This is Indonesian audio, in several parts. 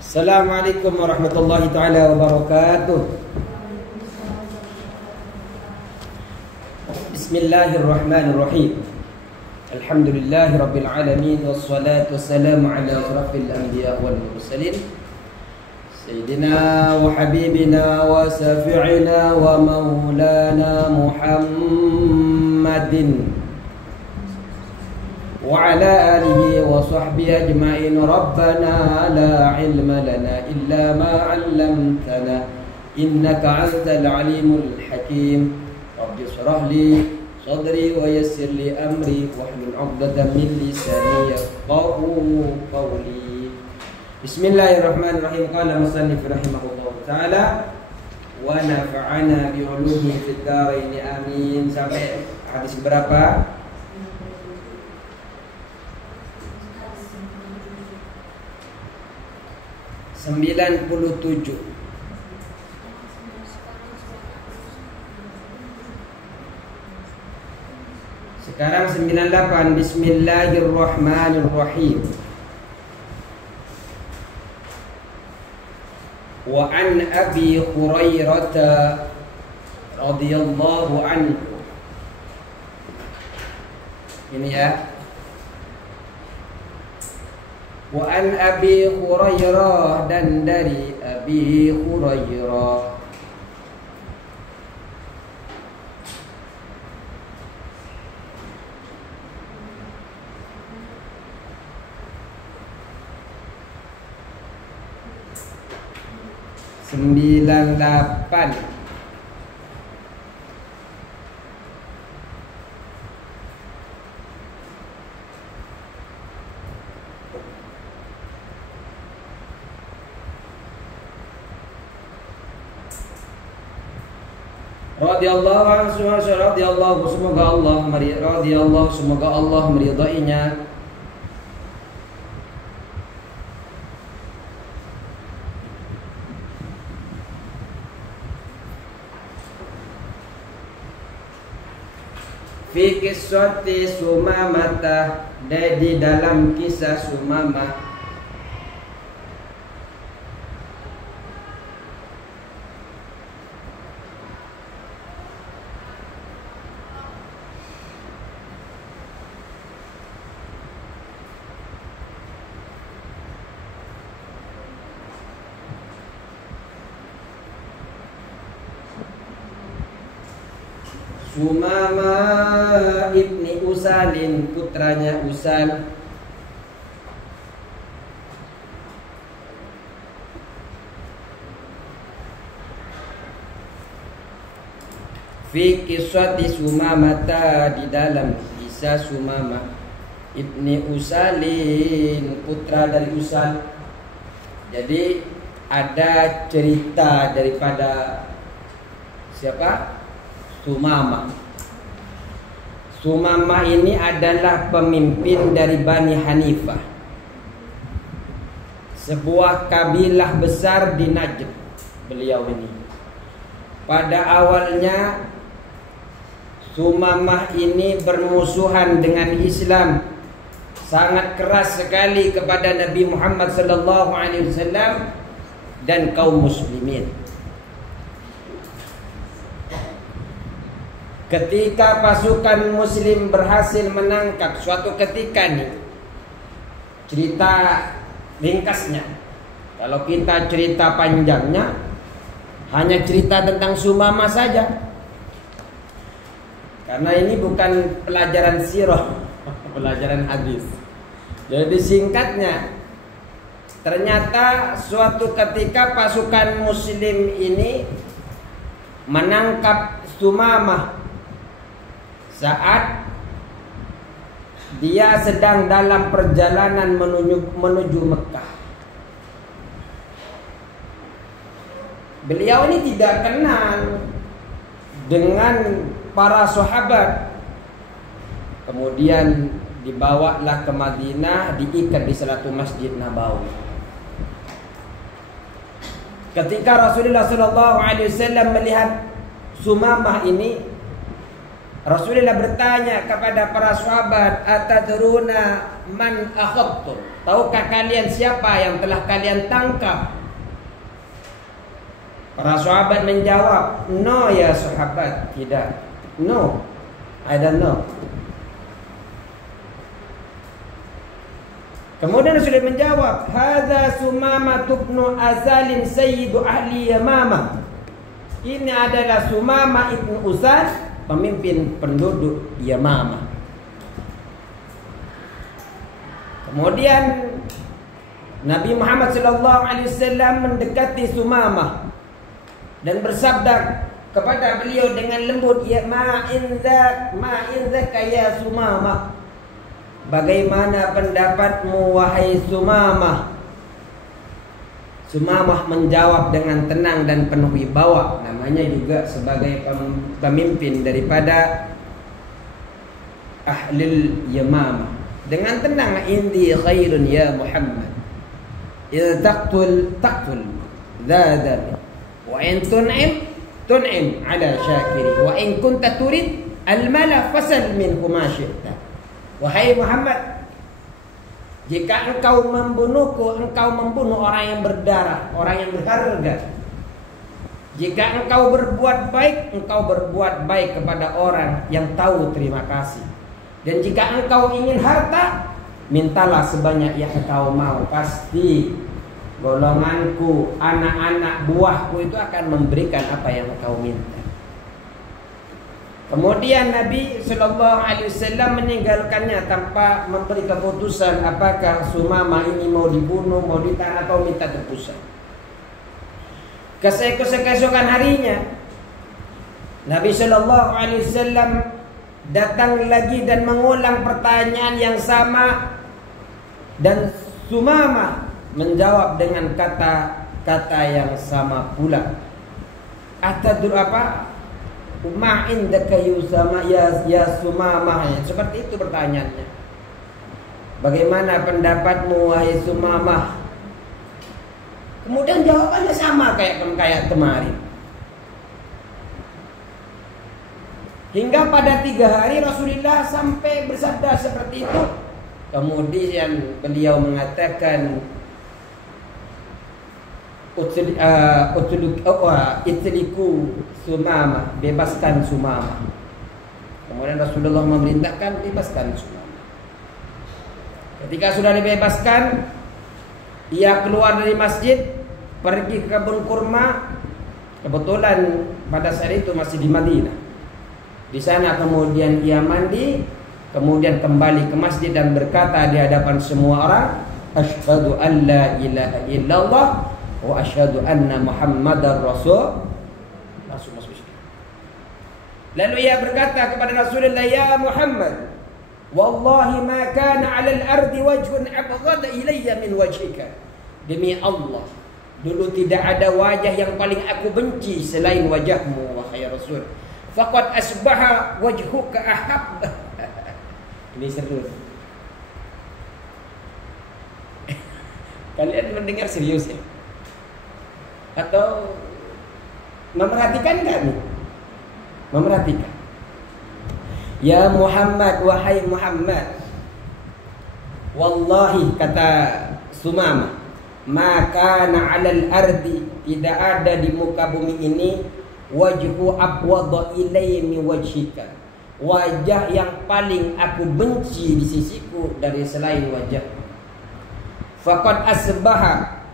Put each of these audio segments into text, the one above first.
Assalamualaikum warahmatullahi taala wabarakatuh. Bismillahirrahmanirrahim. Alhamdulillahi rabbil alamin wassalatu wassalamu ala asyrafil anbiya wal mursalin sayyidina wa habibina wa safi'ina wa maulana Muhammadin wa ala alihi wa sahbihi ajma'in. Rabbana la ilma lana illa ma 'allamtana innaka antal alimul hakim. Rabbi shrah li sadri wa yassir li amri wahlul 'uqdatam min lisani yafqahu qawli. Bismillahirrahmanirrahim. Qala musannif rahimahullah taala wa nafa'ana bi 'ulumihi fid dharain amin. Sampai hadis berapa? 97. Sekarang 98. Bismillahirrahmanirrahim. Wa an Abi Hurairah radhiyallahu anhu. Ini ya. Wa an Abi Hurairah, dan dari Abi Hurairah. Sembilan delapan. Semoga Allah meridainya. Fi qissati Sumamah, di dalam kisah Sumamah. Sumamah ibni Usalin, putranya Usal. Fi qissati Sumamata, di dalam kisah Sumamah ibni Usalin, putra dari Usal. Jadi ada cerita daripada siapa? Sumamah. Sumamah ini adalah pemimpin dari Bani Hanifah, sebuah kabilah besar di Najd. Beliau ini pada awalnya Sumamah ini bermusuhan dengan Islam, sangat keras sekali kepada Nabi Muhammad SAW dan kaum muslimin. Ketika pasukan muslim berhasil menangkap suatu ketika nih, cerita ringkasnya. Kalau kita cerita panjangnya, hanya cerita tentang Sumamah saja. Karena ini bukan pelajaran sirah, pelajaran hadis. Jadi singkatnya, ternyata suatu ketika pasukan muslim ini menangkap Sumamah saat dia sedang dalam perjalanan menuju Mekah. Beliau ini tidak kenal dengan para sahabat. Kemudian dibawalah ke Madinah, diikat di satu masjid Nabawi. Ketika Rasulullah SAW melihat Sumamah ini, Rasulullah bertanya kepada para sahabat, atadruna man akhadtum? Tahukah kalian siapa yang telah kalian tangkap? Para sahabat menjawab, no ya sahabat, tidak. No, I don't know. Kemudian Rasulullah menjawab, hadza Sumamah ibnu Azalin sayyidu ahli Yamamah. Ini adalah Sumamah ibnu Uzal, pemimpin penduduk Yamamah. Kemudian Nabi Muhammad SAW mendekati Sumamah dan bersabda kepada beliau dengan lembut, ya ma'inzaka ya Sumamah, bagaimana pendapatmu wahai Sumamah? Sumamah menjawab dengan tenang dan penuh wibawa. Namanya juga sebagai pemimpin daripada Ahlul Yamamah. Dengan tenang, indi khairun ya Muhammad, idza taqtul dzadami, wa in tun'im ala syakiri, wa in kunta turid al-mala fasal minhu ma syi'ta. Wahai Muhammad, jika engkau membunuhku, engkau membunuh orang yang berdarah, orang yang berharga. Jika engkau berbuat baik, engkau berbuat baik kepada orang yang tahu terima kasih. Dan jika engkau ingin harta, mintalah sebanyak yang engkau mau. Pasti golonganku, anak-anak buahku itu akan memberikan apa yang engkau minta. Kemudian Nabi SAW meninggalkannya tanpa memberi keputusan apakah Sumamah ini mau dibunuh, mau ditahan atau minta tebusan. Keesokan harinya Nabi SAW datang lagi dan mengulang pertanyaan yang sama, dan Sumamah menjawab dengan kata-kata yang sama pula. Atadur apa? Ma'indaka yusama ya Sumamah. Seperti itu pertanyaannya. Bagaimana pendapatmu wahai Sumamah? Kemudian jawabannya sama kayak kemarin. Hingga pada 3 hari Rasulullah sampai bersabda seperti itu. Kemudian beliau mengatakan, Itliku Sumamah, bebaskan Sumamah. Kemudian Rasulullah memerintahkan, bebaskan Sumamah. Ketika sudah dibebaskan, ia keluar dari masjid, pergi ke kebun kurma. Kebetulan pada saat itu masih di Madinah. Di sana kemudian ia mandi, kemudian kembali ke masjid dan berkata di hadapan semua orang, asyhadu an la ilaha illallah wa asyhadu anna Muhammadar Rasul. Langsung masuk Islam. Lalu ia berkata kepada Rasulullah, ya Muhammad, wallahi ma kana 'alal ardi wajhun abghada ilayya min wajhika. Demi Allah, dulu tidak ada wajah yang paling aku benci selain wajahmu wahai Rasul. Faqad asbaha wajhuka ahab. Ini seru. Kalian mendengar serius ya? Atau memerhatikan kami? Memerhatikan. Ya Muhammad, wahai Muhammad, wallahi, kata Sumamah, maka 'alal ardi, tidak ada di muka bumi ini, wajhu abwadha ilayya min wajhika, wajah yang paling aku benci di sisiku dari selain wajah. Faqad asbaha,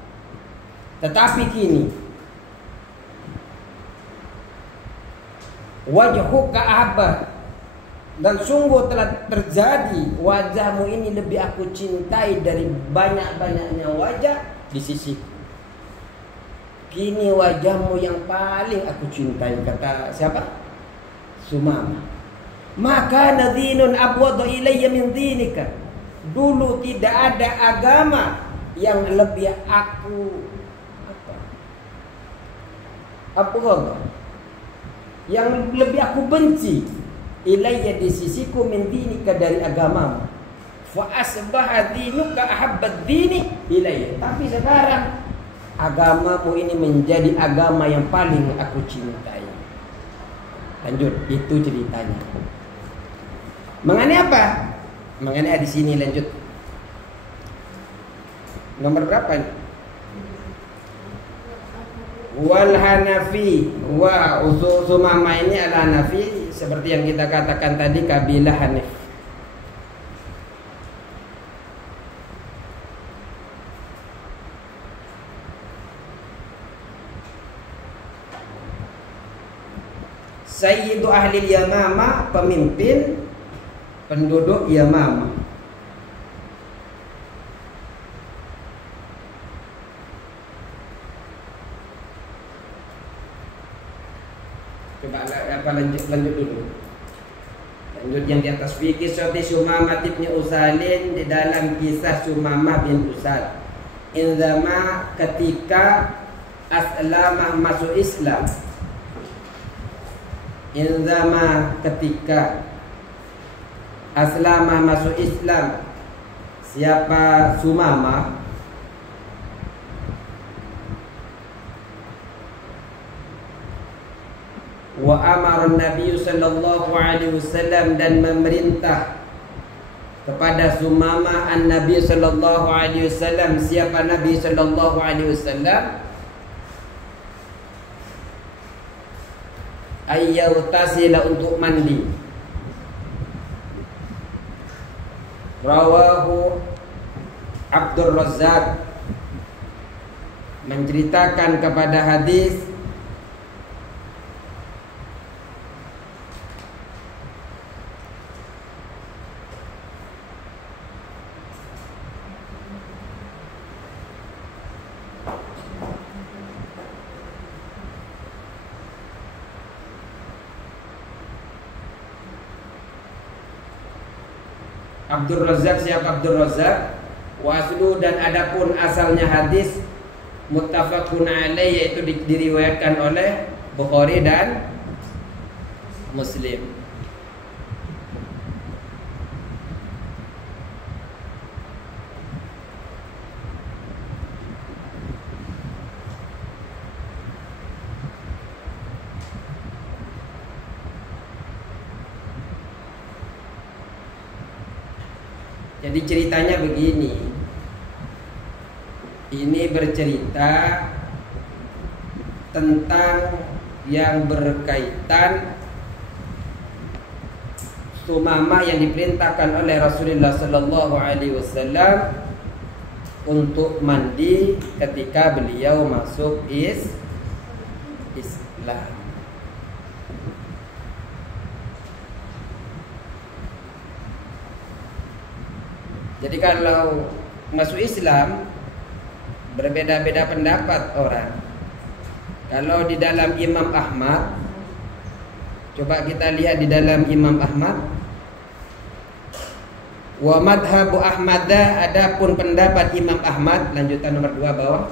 tetapi kini, wajhuka ahabba, dan sungguh telah terjadi wajahmu ini lebih aku cintai dari banyak-banyaknya wajah di sisiku. Kini wajahmu yang paling aku cintai, kata siapa? Sumamah. Maka nadinun abwadu ilayya min dinika. Dulu tidak ada agama yang lebih aku yang lebih aku benci ilayya di sisiku min dinika dari agamamu. Fa asbaha dinuka ahabbad dini ilayya. Tapi sekarang agamamu ini menjadi agama yang paling aku cintai. Lanjut, itu ceritanya. Mengenai apa? Mengenai hadis ini, lanjut. Nomor berapa ini? Wal Hanafi wa usul Sumama ini al Hanafi, seperti yang kita katakan tadi, kabilah Hanif. Sayyidu ahli Yamama, pemimpin penduduk Yamama. Coba lanjut dulu. Lanjut yang di atas. Fi kisah Sumamah bin Usalin, di dalam kisah Sumamah bin Usal. Indama, ketika aslamah masuk Islam. Indama, ketika aslamah masuk Islam. Siapa Sumamah? Wa amara Nabi sallallahu alaihi wasallam, dan memerintah kepada Sumamah an-Nabi sallallahu alaihi wasallam. Siapa Nabi sallallahu alaihi wasallam? Ayyautasila, untuk mandi. Rawahu Abdur Razzaq, menceritakan kepada hadis Abdur Razzaq. Siapa Abdur Razzaq? Waslu, dan adapun asalnya hadis muttafaqun alaih, yaitu diriwayatkan oleh Bukhari dan Muslim. Jadi ceritanya begini. Ini bercerita tentang yang berkaitan Sumamah yang diperintahkan oleh Rasulullah sallallahu alaihi wasallam untuk mandi ketika beliau masuk Islam. Jadi kalau masuk Islam berbeda-beda pendapat orang. Kalau di dalam Imam Ahmad, coba kita lihat di dalam Imam Ahmad. Wa madhabu Ahmadah, adapun pendapat Imam Ahmad, lanjutan nomor 2 bawah.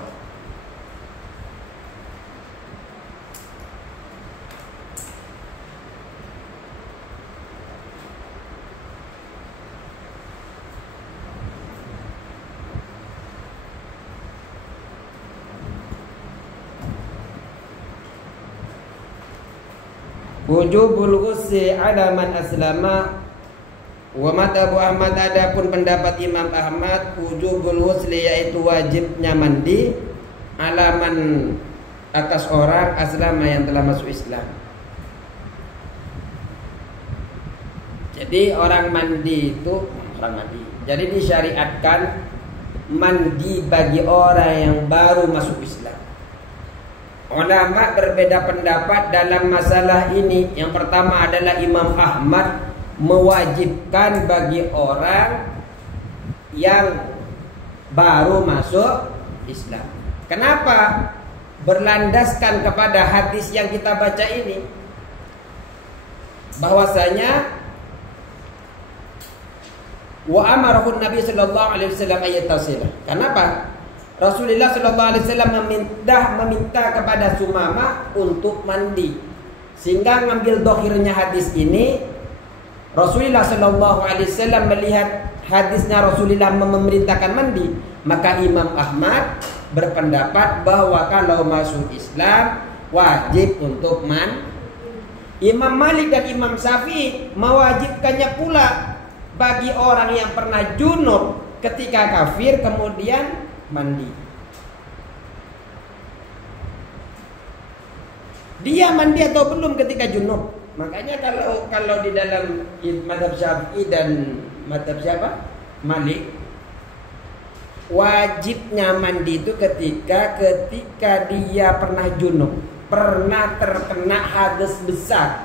Wujubul ghusli ala man aslama. Wa madhabu Ahmad, adapun pendapat Imam Ahmad, wujubul ghusli, yaitu wajibnya mandi, ala man, atas orang, aslama, yang telah masuk Islam. Jadi orang mandi itu jadi disyariatkan mandi bagi orang yang baru masuk Islam. Ulama berbeda pendapat dalam masalah ini. Yang pertama adalah Imam Ahmad mewajibkan bagi orang yang baru masuk Islam. Kenapa? Berlandaskan kepada hadis yang kita baca ini, bahwasanya wa amarahu Nabi sallallahu alaihi wasallam ayatasila. Kenapa? Rasulullah sallallahu alaihi wasallam meminta kepada Sumamah untuk mandi. Sehingga ngambil dohirnya hadis ini, Rasulullah sallallahu alaihi wasallam melihat hadisnya Rasulullah memerintahkan mandi, maka Imam Ahmad berpendapat bahwa kalau masuk Islam wajib untuk Imam Malik dan Imam Syafi'i mewajibkannya pula bagi orang yang pernah junub ketika kafir kemudian mandi. Dia mandi atau belum ketika junub? Makanya kalau di dalam mazhab Syafi'i dan mazhab siapa? Malik, wajibnya mandi itu ketika dia pernah junub, pernah terkena hadas besar.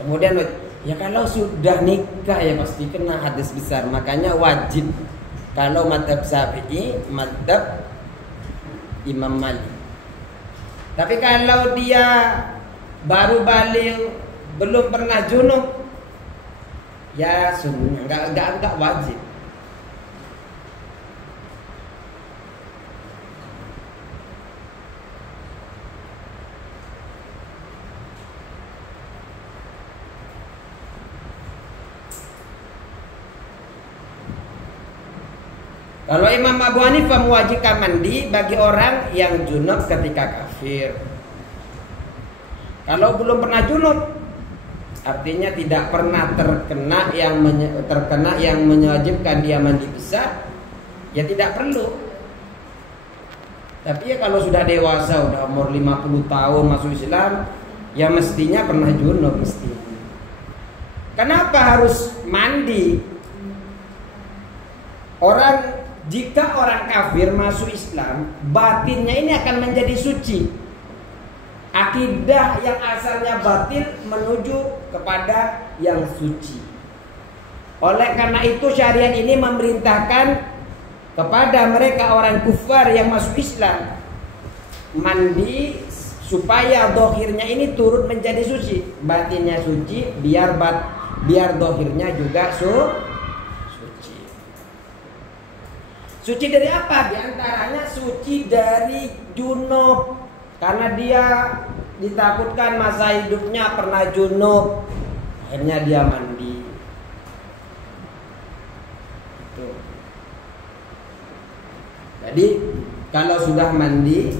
Kemudian ya kalau sudah nikah ya pasti kena hadas besar, makanya wajib. Kalau mazhab Syafi'i, mazhab Imam Malik. Tapi kalau dia baru balik, belum pernah junub, ya sunnah, enggak wajib. Kalau Imam Abu Hanifah mewajibkan mandi bagi orang yang junub ketika kafir. Kalau belum pernah junub, artinya tidak pernah terkena yang mewajibkan dia mandi besar, ya tidak perlu. Tapi ya kalau sudah dewasa, udah umur 50 tahun masuk Islam, ya mestinya pernah junub mestinya. Kenapa harus mandi? Jika orang kafir masuk Islam, batinnya ini akan menjadi suci. Akidah yang asalnya batil menuju kepada yang suci. Oleh karena itu syariat ini memerintahkan kepada mereka orang kufar yang masuk Islam mandi supaya dohirnya ini turut menjadi suci. Batinnya suci biar dohirnya juga suci. Suci dari apa? Di antaranya suci dari junub. Karena dia ditakutkan masa hidupnya pernah junub, akhirnya dia mandi. Itu. Jadi kalau sudah mandi,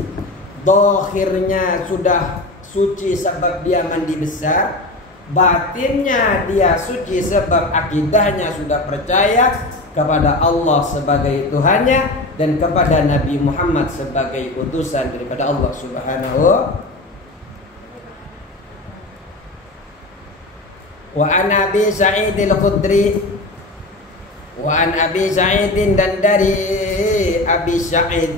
dohirnya sudah suci sebab dia mandi besar, batinnya dia suci sebab akidahnya sudah percaya kepada Allah sebagai Tuhannya dan kepada Nabi Muhammad sebagai utusan daripada Allah Subhanahu wa an Abi Sa'id al-Khudri wa an Abi Sa'id dan dari Abi Sa'id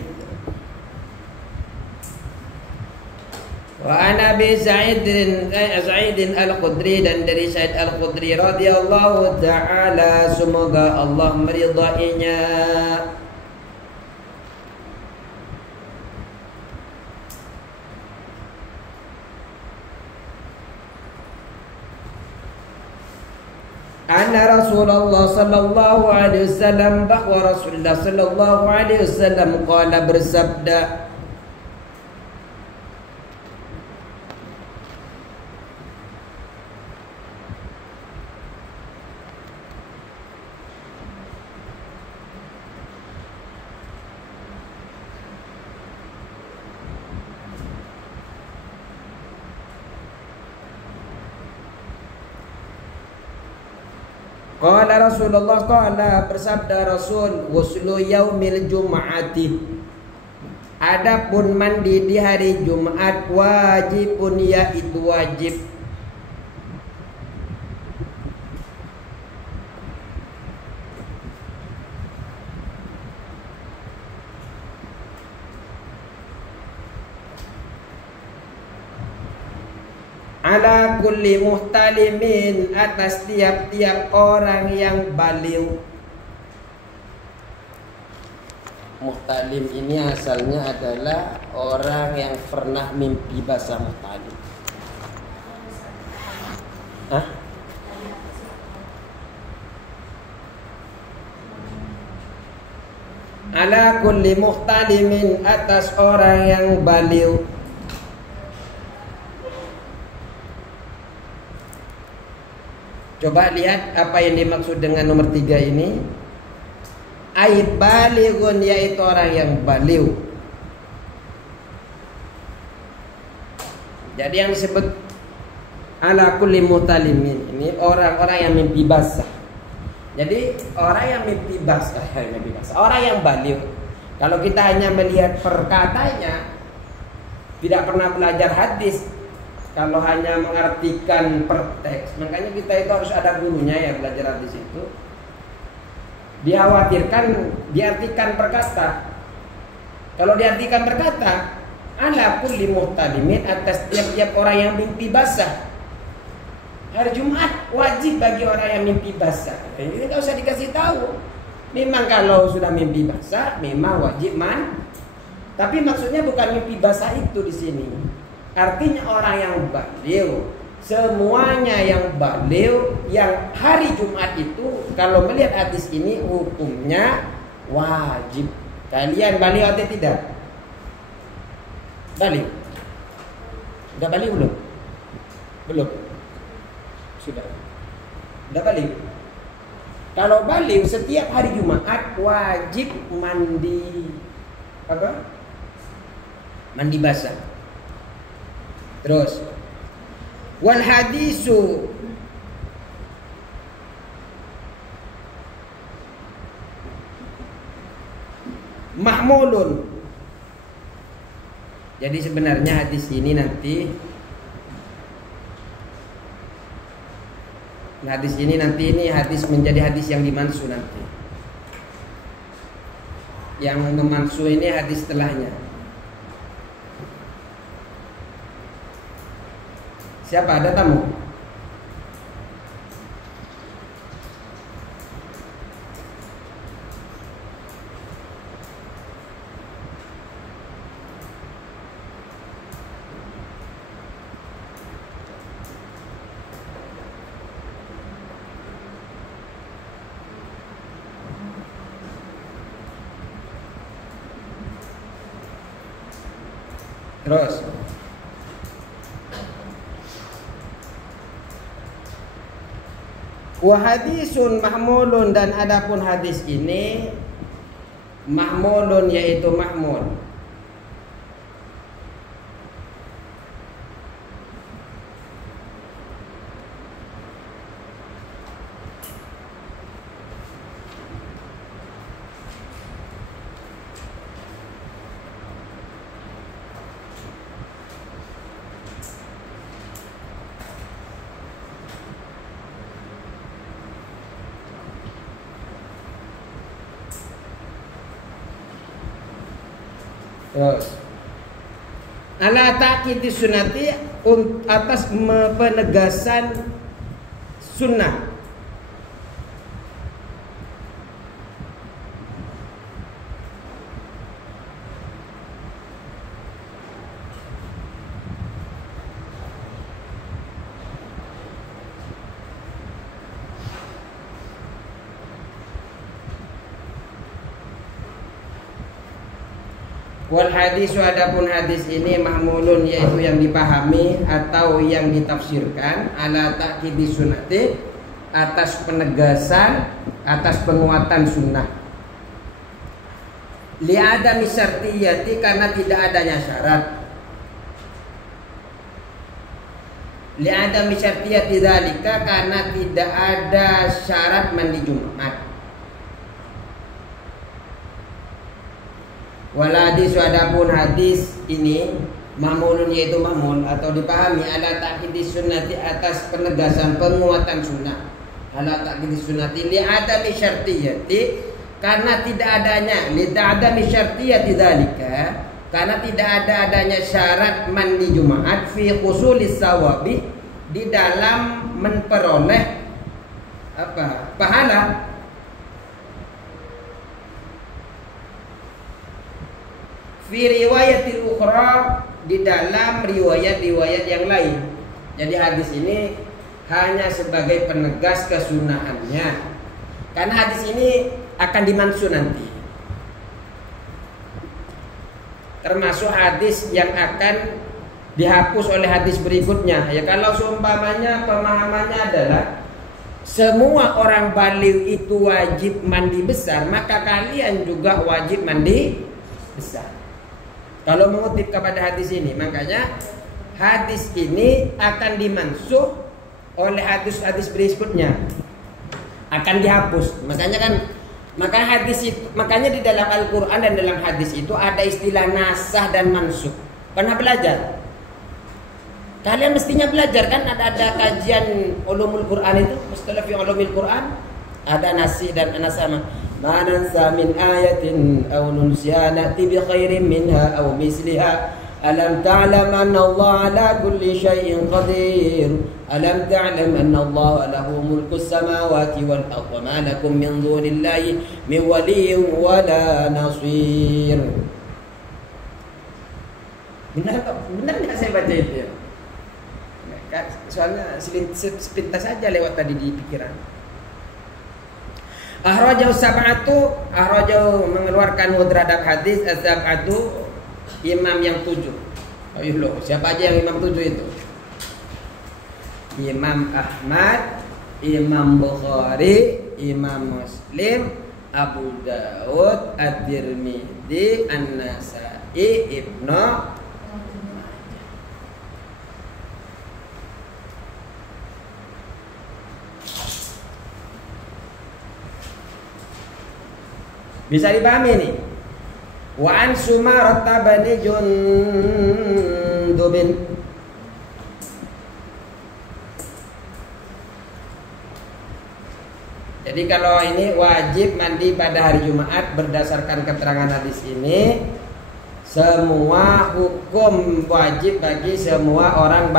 wa an Abi Sa'id al-Khudri dan dari Sa'id al-Khudri radhiyallahu ta'ala, semoga Allah meridainya. Anna Rasulullah sallallahu alaihi wasallam, bahwa Rasulullah sallallahu alaihi wasallam qala, bersabda, qala Rasulullah, qala bersabda Rasul, ghuslu yaumil jum'ati, adapun mandi di hari Jumat, wajibun, yaitu wajib. Ala kulli muhtalimin, atas tiap-tiap orang yang baliw. Muhtalim ini asalnya adalah orang yang pernah mimpi basah muhtalim. Hah? Ala kulli muhtalimin, atas orang yang baliw. Coba lihat apa yang dimaksud dengan nomor 3 ini. Ai balighun, yaitu orang yang baliw. Jadi yang disebut ala kulli mutalimin ini orang-orang yang mimpi basah. Jadi orang yang mimpi basah, orang yang baligh. Kalau kita hanya melihat perkataannya, tidak pernah belajar hadis, kalau hanya mengartikan per teks, makanya kita itu harus ada gurunya ya belajar hadis itu. Dikhawatirkan diartikan perkata. Kalau diartikan perkata, ala kulli muhtalimin, atas tiap-tiap orang yang mimpi basah. Hari Jumat wajib bagi orang yang mimpi basah. Ini tidak usah dikasih tahu. Memang kalau sudah mimpi basah, memang wajib tapi maksudnya bukan mimpi basah itu di sini. Artinya orang yang baligh, semuanya yang baligh yang hari Jumat itu, kalau melihat hadis ini hukumnya wajib. Kalian baligh atau tidak? Baligh? Udah baligh belum? Belum. Sudah. Udah baligh. Kalau baligh setiap hari Jumat wajib mandi apa? Mandi basah. Terus wal hadisu mahmulun. Jadi sebenarnya hadis ini nanti ini hadis menjadi hadis yang dimansu nanti. Yang memansu ini hadis setelahnya. Siapa, ada tamu? Terus wa hadisun mahmulun, dan adapun hadis ini mahmulun yaitu mahmul. Terus ala ta'kidi sunnati, atas penegasan sunnah. Wal hadisu, adapun hadis ini mahmulun yaitu yang dipahami atau yang ditafsirkan ala ta'kidi sunnati, atas penegasan, atas penguatan sunnah. Li'adami syartiyati, karena tidak adanya syarat. Li'adami syartiyati dzalika, karena tidak ada syarat mandi Jumat. Wal hadis, adapun hadis ini mahmulun yaitu mahmul atau dipahami ala ta'kidi sunnati, atas penegasan penguatan sunnah. Ala ta'kidi sunnati li adami syartiyati, karena tidak adanya, li adami syartiyati dzalika, karena tidak adanya syarat mandi Jumat fi husulis sawabi, di dalam memperoleh apa? Pahala. Fi riwayatil ukhra, di dalam riwayat-riwayat yang lain. Jadi hadis ini hanya sebagai penegas kesunahannya, karena hadis ini akan dimansu nanti, termasuk hadis yang akan dihapus oleh hadis berikutnya. Ya, kalau seumpamanya pemahamannya adalah semua orang baligh itu wajib mandi besar, maka kalian juga wajib mandi besar. Kalau mengutip kepada hadis ini, makanya hadis ini akan dimansuh oleh hadis-hadis berikutnya, akan dihapus. Makanya di dalam Al-Quran dan dalam hadis itu ada istilah nasah dan mansukh. Pernah belajar? Kalian mestinya belajar kan, ada kajian ulumul Quran itu, mustalah fi ulumil Quran, ada nasih dan nasah. Ma nansa min ayatin aw nunsiha na'ti bi khairin minha aw misliha. Alam ta'lam anna Allah ala kulli syai'in qadir. Alam ta'lam anna Allah lahu mulku samawati wal ardh wa ma lakum min dunillahi min waliyyin wa la nasir. Benar enggak saya baca itu ya? Soalnya sepintas saja lewat tadi di pikiran. Ahrajau mengeluarkan terhadap hadis as-sab'atu, imam yang 7. Ayo loh, siapa aja yang imam 7 itu? Imam Ahmad, Imam Bukhari, Imam Muslim, Abu Daud, At-Tirmidzi, An-Nasa'i, Ibnu. Bisa dipahami nih. Wa an Sumarah bani Jundubin. Jadi kalau ini wajib mandi pada hari Jumat berdasarkan keterangan hadis ini, semua hukum wajib bagi semua orang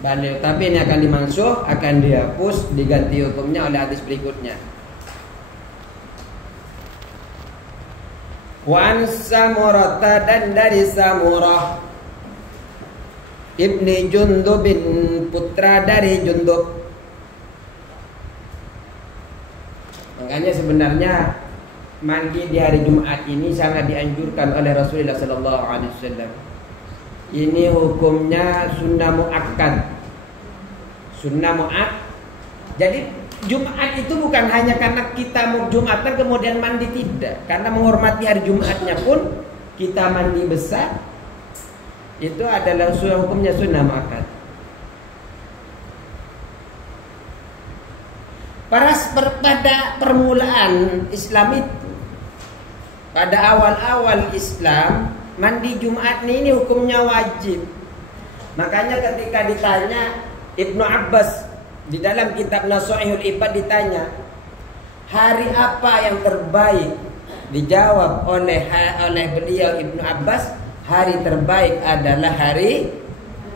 baligh. Tapi ini akan dimansuh, akan dihapus, diganti hukumnya oleh hadis berikutnya. Wan Samurah, dan dari Samurah ibni Jundubin, putra dari Jundub. Makanya sebenarnya mandi di hari Jumat ini sangat dianjurkan oleh Rasulullah sallallahu alaihi wasallam. Ini hukumnya sunnah muakkad. Sunnah muakkad. Jadi Jumat itu bukan hanya karena kita mau Jumatan kemudian mandi, tidak. Karena menghormati hari Jumatnya pun kita mandi besar. Itu adalah hukumnya sunnah muakkad. Pada permulaan Islam itu, pada awal-awal Islam, mandi Jumat ini hukumnya wajib. Makanya ketika ditanya Ibnu Abbas di dalam kitab Nasuhul Ibad, ditanya hari apa yang terbaik, dijawab oleh beliau Ibnu Abbas, hari terbaik adalah hari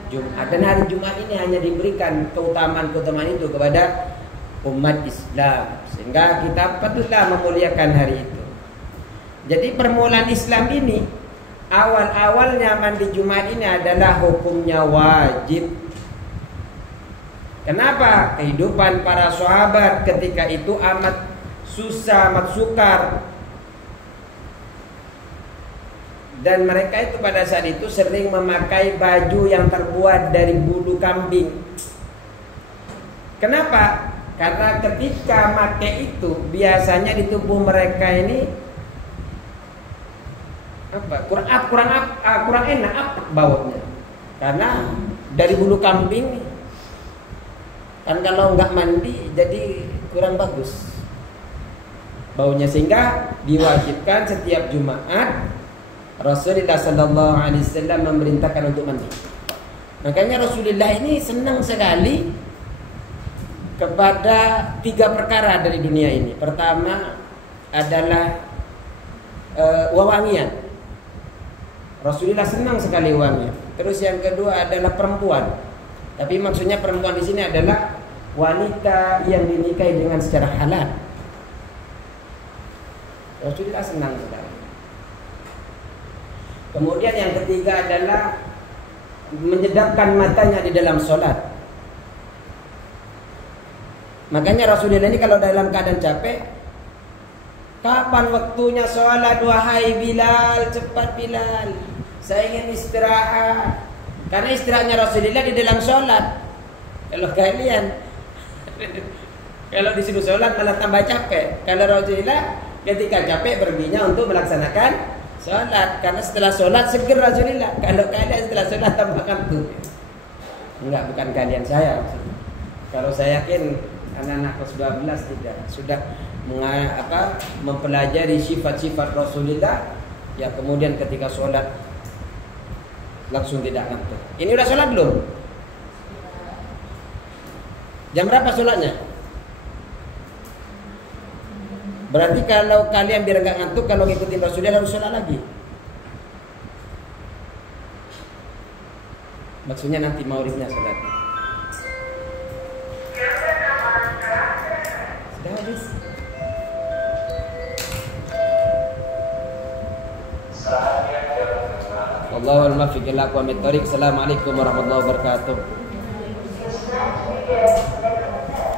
Jumat. Dan hari Jumat ini hanya diberikan keutamaan itu kepada umat Islam, sehingga kita patutlah memuliakan hari itu. Jadi permulaan Islam ini, awal-awalnya mandi Jumat ini adalah hukumnya wajib. Kenapa? Kehidupan para sahabat ketika itu amat susah, amat sukar. Dan mereka itu pada saat itu sering memakai baju yang terbuat dari bulu kambing. Kenapa? Karena ketika pakai itu biasanya di tubuh mereka ini kurang enak baunya. Karena dari bulu kambing kan, kalau nggak mandi jadi kurang bagus baunya, sehingga diwajibkan setiap Jumat Rasulullah sallallahu alaihi wasallam memerintahkan untuk mandi. Makanya Rasulullah ini senang sekali kepada 3 perkara dari dunia ini. Pertama adalah wewangian. Rasulullah senang sekali wewangian. Terus yang kedua adalah perempuan. Tapi maksudnya perempuan di sini adalah wanita yang dinikahi dengan secara halal. Rasulullah senang sekali. Kemudian yang ketiga adalah menyedapkan matanya di dalam sholat. Makanya Rasulullah ini kalau dalam keadaan capek, kapan waktunya sholat? Wahai Bilal, cepat Bilal, saya ingin istirahat. Karena istirahatnya Rasulullah di dalam sholat. Kalau kalian kalau disuruh sholat malah tambah capek. Kalau Rasulullah ketika capek perginya untuk melaksanakan Sholat, karena setelah sholat seger Rasulullah. Kalau kalian setelah sholat tambah ngantuk. Enggak, bukan kalian, saya. Kalau saya yakin anak-anak kelas 12 tidak sudah mempelajari sifat-sifat Rasulullah, ya kemudian ketika sholat langsung tidak ngantuk. Ini udah sholat belum? Jam berapa sholatnya? Berarti kalau kalian biar nggak ngantuk, kalau ngikutin Rasulullah harus sholat lagi. Maksudnya nanti maghribnya sholat. Sudah habis. Allahul muwaffiq ila aqwamit thoriq. Assalamualaikum warahmatullahi wabarakatuh.